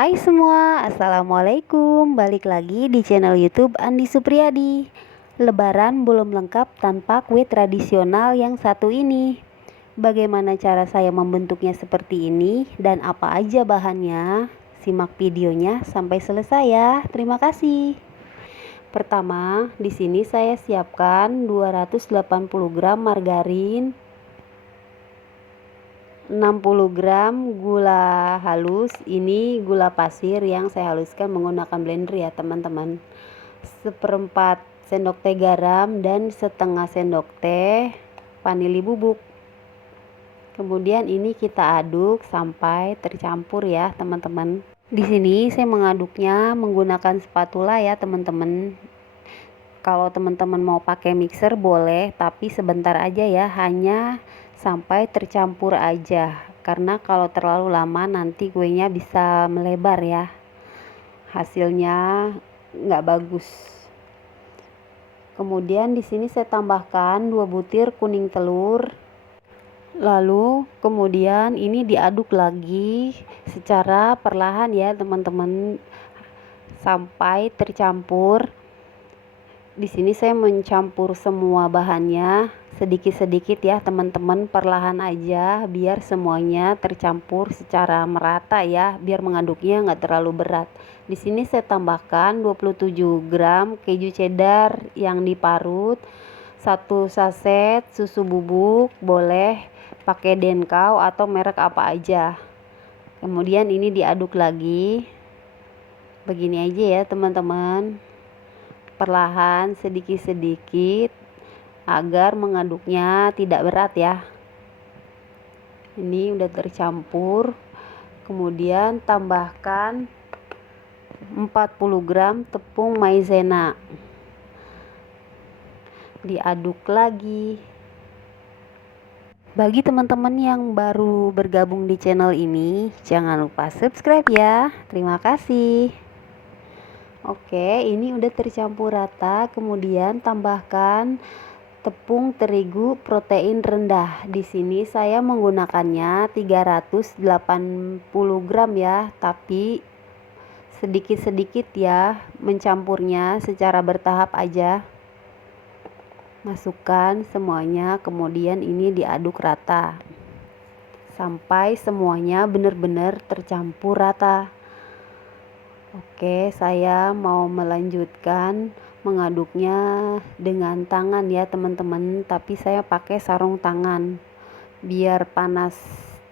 Hai semua, Assalamualaikum. Balik lagi di channel YouTube Andi Supriyadi. Lebaran belum lengkap tanpa kue tradisional yang satu ini. Bagaimana cara saya membentuknya seperti ini dan apa aja bahannya? Simak videonya sampai selesai ya. Terima kasih. Pertama, di sini saya siapkan 280 gram margarin, 60 gram gula halus. Ini gula pasir yang saya haluskan menggunakan blender ya teman-teman. Seperempat sendok teh garam dan setengah sendok teh vanili bubuk. Kemudian ini kita aduk sampai tercampur ya teman-teman. Di sini saya mengaduknya menggunakan spatula ya teman-teman. Kalau teman-teman mau pakai mixer boleh, tapi sebentar aja ya, hanya sampai tercampur aja. Karena kalau terlalu lama nanti kuenya bisa melebar ya. Hasilnya nggak bagus. Kemudian di sini saya tambahkan 2 butir kuning telur. Lalu kemudian ini diaduk lagi secara perlahan ya teman-teman sampai tercampur. Di sini saya mencampur semua bahannya sedikit-sedikit ya teman-teman, perlahan aja biar semuanya tercampur secara merata ya, biar mengaduknya nggak terlalu berat. Di sini saya tambahkan 27 gram keju cheddar yang diparut, 1 saset susu bubuk, boleh pakai Denkau atau merek apa aja. Kemudian ini diaduk lagi begini aja ya teman-teman, perlahan sedikit-sedikit agar mengaduknya tidak berat ya. Ini udah tercampur. Kemudian tambahkan 40 gram tepung maizena, diaduk lagi. Bagi teman-teman yang baru bergabung di channel ini, jangan lupa subscribe ya. Terima kasih. Oke, ini udah tercampur rata. Kemudian tambahkan tepung terigu protein rendah. Di sini saya menggunakannya 380 gram ya, tapi sedikit-sedikit ya, mencampurnya secara bertahap aja. Masukkan semuanya, kemudian ini diaduk rata sampai semuanya benar-benar tercampur rata. Oke, saya mau melanjutkan mengaduknya dengan tangan ya teman-teman, tapi saya pakai sarung tangan biar panas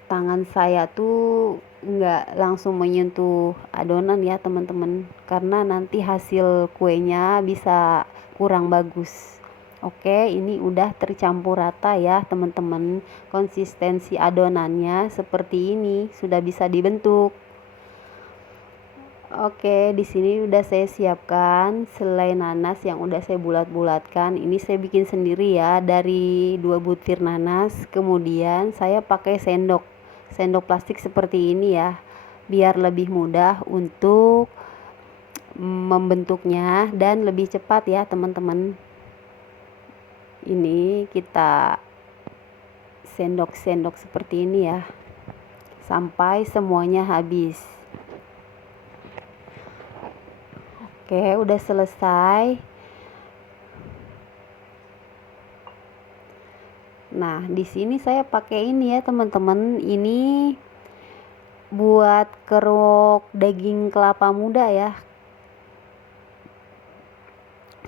tangan saya tuh nggak langsung menyentuh adonan ya teman-teman, karena nanti hasil kuenya bisa kurang bagus. Oke, ini udah tercampur rata ya teman-teman. Konsistensi adonannya seperti ini, sudah bisa dibentuk. Oke, di sini udah saya siapkan selai nanas yang udah saya bulat-bulatkan. Ini saya bikin sendiri ya, dari 2 butir nanas. Kemudian saya pakai sendok plastik seperti ini ya, biar lebih mudah untuk membentuknya dan lebih cepat ya teman-teman. Ini kita sendok-sendok seperti ini ya, sampai semuanya habis. Oke, udah selesai. Nah, di sini saya pakai ini ya, teman-teman. Ini buat kerok daging kelapa muda ya.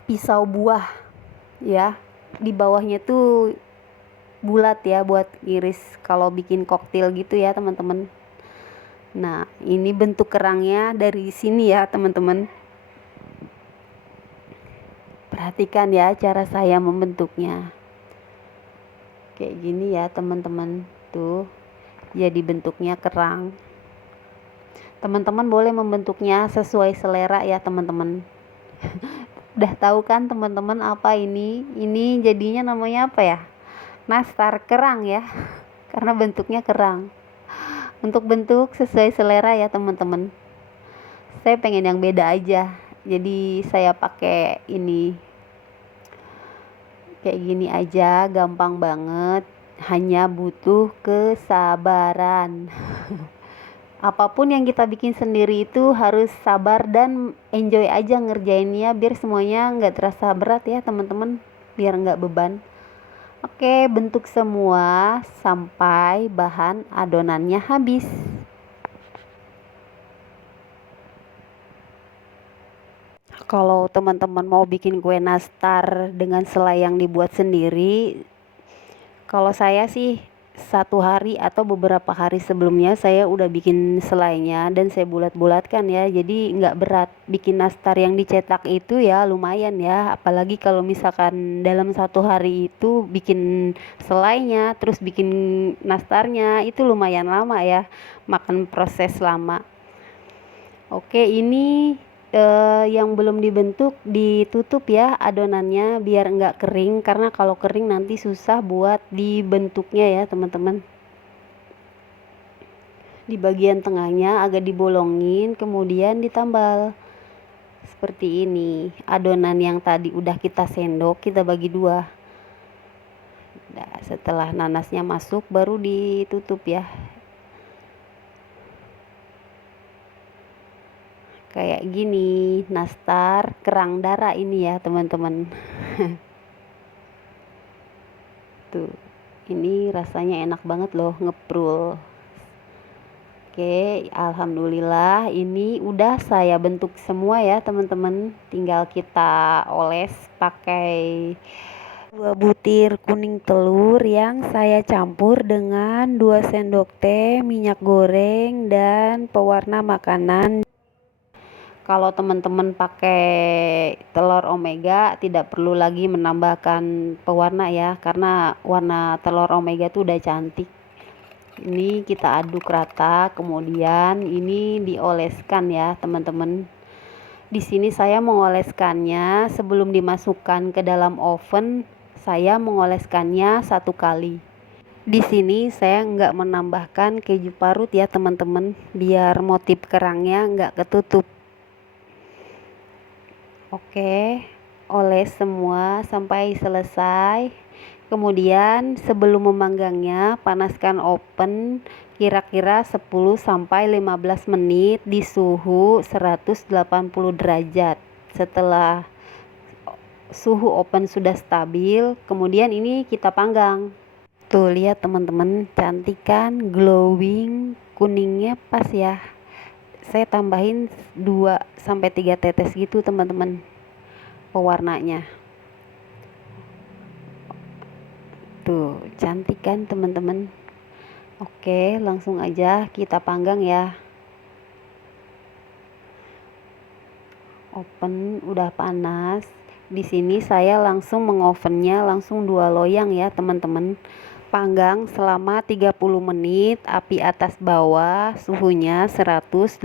Pisau buah ya. Di bawahnya tuh bulat ya buat iris kalau bikin koktail gitu ya, teman-teman. Nah, ini bentuk kerangnya dari sini ya, teman-teman. Perhatikan ya cara saya membentuknya. Kayak gini ya teman-teman, tuh jadi bentuknya kerang. Teman-teman boleh membentuknya sesuai selera ya teman-teman. Udah tahu kan teman-teman apa ini? Ini jadinya namanya apa ya? Nastar kerang ya. Karena bentuknya kerang. Untuk bentuk sesuai selera ya teman-teman. Saya pengen yang beda aja, jadi saya pakai ini. Kayak gini aja, gampang banget, hanya butuh kesabaran. Apapun yang kita bikin sendiri itu harus sabar dan enjoy aja ngerjainnya, biar semuanya nggak terasa berat ya teman-teman, biar nggak beban. Oke, bentuk semua sampai bahan adonannya habis. Kalau teman-teman mau bikin kue nastar dengan selai yang dibuat sendiri, kalau saya sih 1 hari atau beberapa hari sebelumnya saya udah bikin selainya dan saya bulat-bulatkan ya, jadi nggak berat. Bikin nastar yang dicetak itu ya lumayan ya, apalagi kalau misalkan dalam 1 hari itu bikin selainya terus bikin nastarnya, itu lumayan lama ya, makan proses lama. Oke, ini yang belum dibentuk ditutup ya adonannya biar nggak kering, karena kalau kering nanti susah buat dibentuknya ya teman-teman. Di bagian tengahnya agak dibolongin, kemudian ditambal seperti ini. Adonan yang tadi udah kita sendok kita bagi dua. Nah, setelah nanasnya masuk baru ditutup ya, kayak gini. Nastar kerang darah ini ya teman-teman. Tuh, ini rasanya enak banget loh, ngeprul. Oke, alhamdulillah ini udah saya bentuk semua ya teman-teman. Tinggal kita oles pakai 2 butir kuning telur yang saya campur dengan 2 sendok teh minyak goreng dan pewarna makanan. Kalau teman-teman pakai telur omega tidak perlu lagi menambahkan pewarna ya, karena warna telur omega itu udah cantik. Ini kita aduk rata, kemudian ini dioleskan ya teman-teman. Di sini saya mengoleskannya sebelum dimasukkan ke dalam oven, saya mengoleskannya 1 kali. Di sini saya nggak menambahkan keju parut ya teman-teman, biar motif kerangnya nggak ketutup. Oke, oles semua sampai selesai. Kemudian sebelum memanggangnya panaskan oven kira-kira 10-15 menit di suhu 180 derajat. Setelah suhu oven sudah stabil, kemudian ini kita panggang. Tuh lihat teman-teman, cantik kan, glowing, kuningnya pas ya. Saya tambahin 2-3 tetes gitu teman-teman pewarnanya. Tuh cantik kan teman-teman. Oke, langsung aja kita panggang ya. Oven udah panas. Di sini saya langsung mengovennya langsung 2 loyang ya teman-teman. Panggang selama 30 menit, api atas bawah, suhunya 180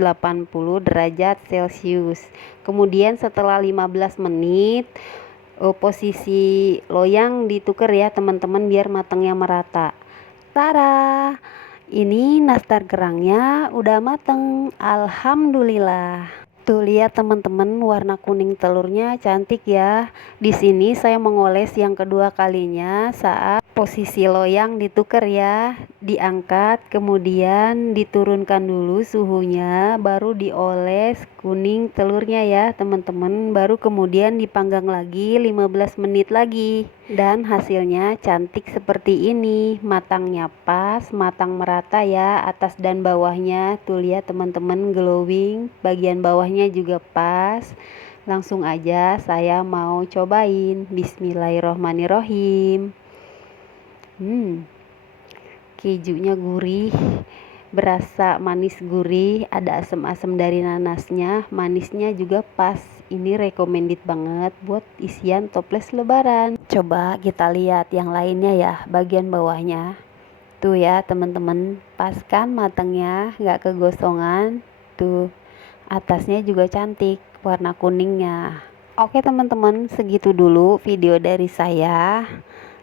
derajat Celcius. Kemudian setelah 15 menit, posisi loyang ditukar ya teman-teman biar matangnya merata. Tada! Ini nastar kerangnya udah mateng. Alhamdulillah. Tuh lihat teman-teman, warna kuning telurnya cantik ya. Di sini saya mengoles yang kedua kalinya saat posisi loyang ditukar ya, diangkat kemudian diturunkan dulu suhunya, baru dioles kuning telurnya ya teman-teman, baru kemudian dipanggang lagi 15 menit lagi. Dan hasilnya cantik seperti ini, matangnya pas, matang merata ya atas dan bawahnya. Tuh lihat teman-teman, glowing, bagian bawahnya juga pas. Langsung aja saya mau cobain. Bismillahirrohmanirrohim. Kejunya gurih, berasa manis gurih, ada asam-asam dari nanasnya, manisnya juga pas. Ini recommended banget buat isian toples lebaran. Coba kita lihat yang lainnya ya, bagian bawahnya. Tuh ya teman-teman, pas kan matangnya, nggak kegosongan. Tuh, atasnya juga cantik, warna kuningnya. Oke teman-teman, segitu dulu video dari saya.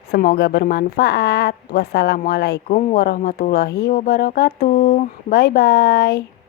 Semoga bermanfaat. Wassalamualaikum warahmatullahi wabarakatuh. Bye bye.